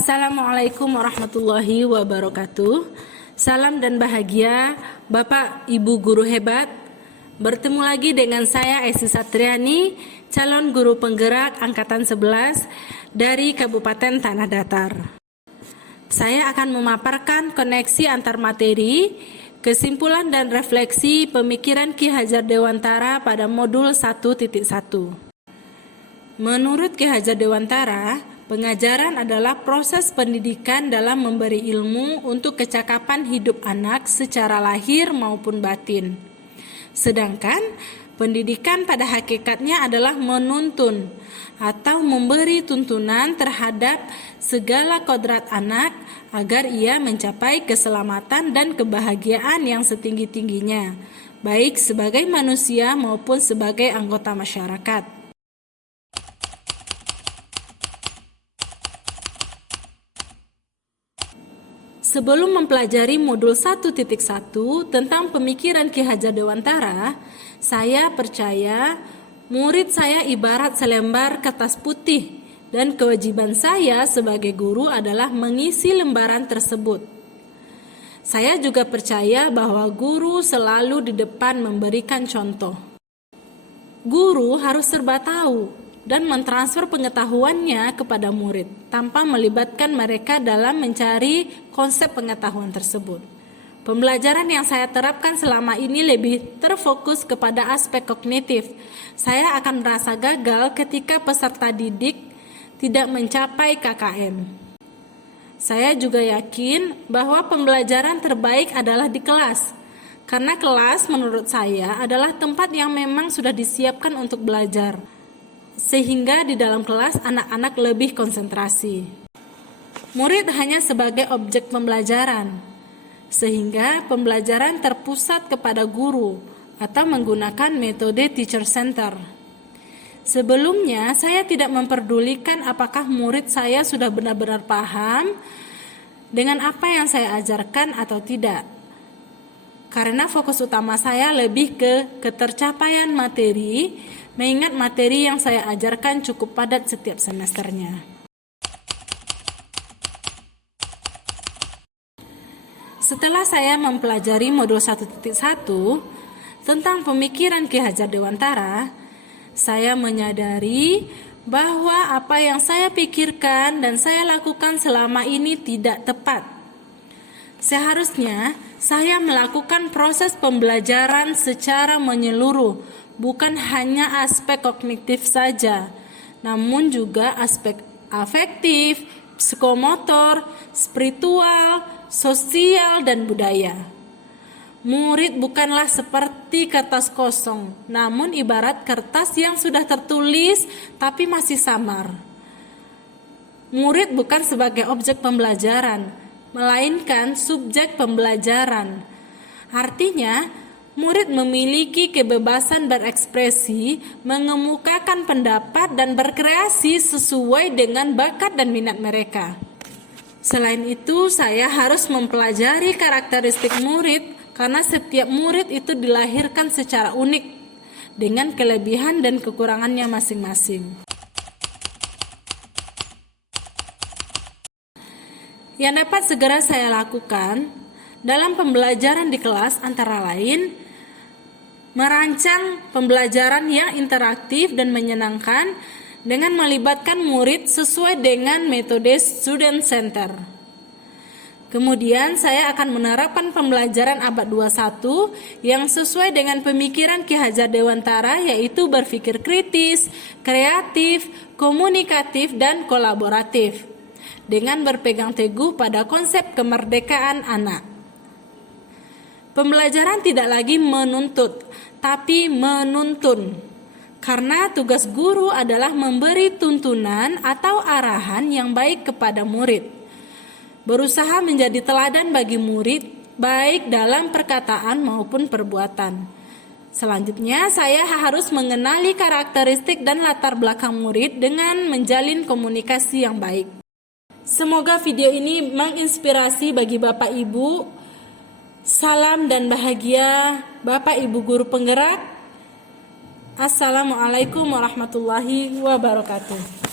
Assalamualaikum warahmatullahi wabarakatuh. Salam dan bahagia Bapak Ibu guru hebat. Bertemu lagi dengan saya Esi Satriani, calon guru penggerak angkatan 11 dari Kabupaten Tanah Datar. Saya akan memaparkan koneksi antar materi, kesimpulan dan refleksi pemikiran Ki Hajar Dewantara pada modul 1.1. Menurut Ki Hajar Dewantara, pengajaran adalah proses pendidikan dalam memberi ilmu untuk kecakapan hidup anak secara lahir maupun batin. Sedangkan pendidikan pada hakikatnya adalah menuntun atau memberi tuntunan terhadap segala kodrat anak agar ia mencapai keselamatan dan kebahagiaan yang setinggi-tingginya, baik sebagai manusia maupun sebagai anggota masyarakat. Sebelum mempelajari modul 1.1 tentang pemikiran Ki Hajar Dewantara, saya percaya murid saya ibarat selembar kertas putih dan kewajiban saya sebagai guru adalah mengisi lembaran tersebut. Saya juga percaya bahwa guru selalu di depan memberikan contoh. Guru harus serba tahu dan mentransfer pengetahuannya kepada murid tanpa melibatkan mereka dalam mencari konsep pengetahuan tersebut. Pembelajaran yang saya terapkan selama ini lebih terfokus kepada aspek kognitif. Saya akan merasa gagal ketika peserta didik tidak mencapai KKM. Saya juga yakin bahwa pembelajaran terbaik adalah di kelas, karena kelas menurut saya adalah tempat yang memang sudah disiapkan untuk belajar, sehingga di dalam kelas anak-anak lebih konsentrasi. Murid hanya sebagai objek pembelajaran, sehingga pembelajaran terpusat kepada guru atau menggunakan metode teacher center. Sebelumnya, saya tidak memperdulikan apakah murid saya sudah benar-benar paham dengan apa yang saya ajarkan atau tidak, karena fokus utama saya lebih ke ketercapaian materi, mengingat materi yang saya ajarkan cukup padat setiap semesternya. Setelah saya mempelajari modul 1.1 tentang pemikiran Ki Hajar Dewantara, saya menyadari bahwa apa yang saya pikirkan dan saya lakukan selama ini tidak tepat. Seharusnya saya melakukan proses pembelajaran secara menyeluruh, bukan hanya aspek kognitif saja, namun juga aspek afektif, psikomotor, spiritual, sosial, dan budaya. Murid bukanlah seperti kertas kosong, namun ibarat kertas yang sudah tertulis tapi masih samar. Murid bukan sebagai objek pembelajaran, melainkan subjek pembelajaran. Artinya, murid memiliki kebebasan berekspresi, mengemukakan pendapat dan berkreasi sesuai dengan bakat dan minat mereka. Selain itu, saya harus mempelajari karakteristik murid karena setiap murid itu dilahirkan secara unik dengan kelebihan dan kekurangannya masing-masing. Yang dapat segera saya lakukan dalam pembelajaran di kelas antara lain merancang pembelajaran yang interaktif dan menyenangkan dengan melibatkan murid sesuai dengan metode student center. Kemudian saya akan menerapkan pembelajaran abad 21 yang sesuai dengan pemikiran Ki Hajar Dewantara, yaitu berpikir kritis, kreatif, komunikatif, dan kolaboratif, dengan berpegang teguh pada konsep kemerdekaan anak. Pembelajaran tidak lagi menuntut, tapi menuntun, karena tugas guru adalah memberi tuntunan atau arahan yang baik kepada murid, berusaha menjadi teladan bagi murid, baik dalam perkataan maupun perbuatan. Selanjutnya, saya harus mengenali karakteristik dan latar belakang murid dengan menjalin komunikasi yang baik. Semoga video ini menginspirasi bagi Bapak Ibu. Salam dan bahagia Bapak Ibu guru penggerak. Assalamualaikum warahmatullahi wabarakatuh.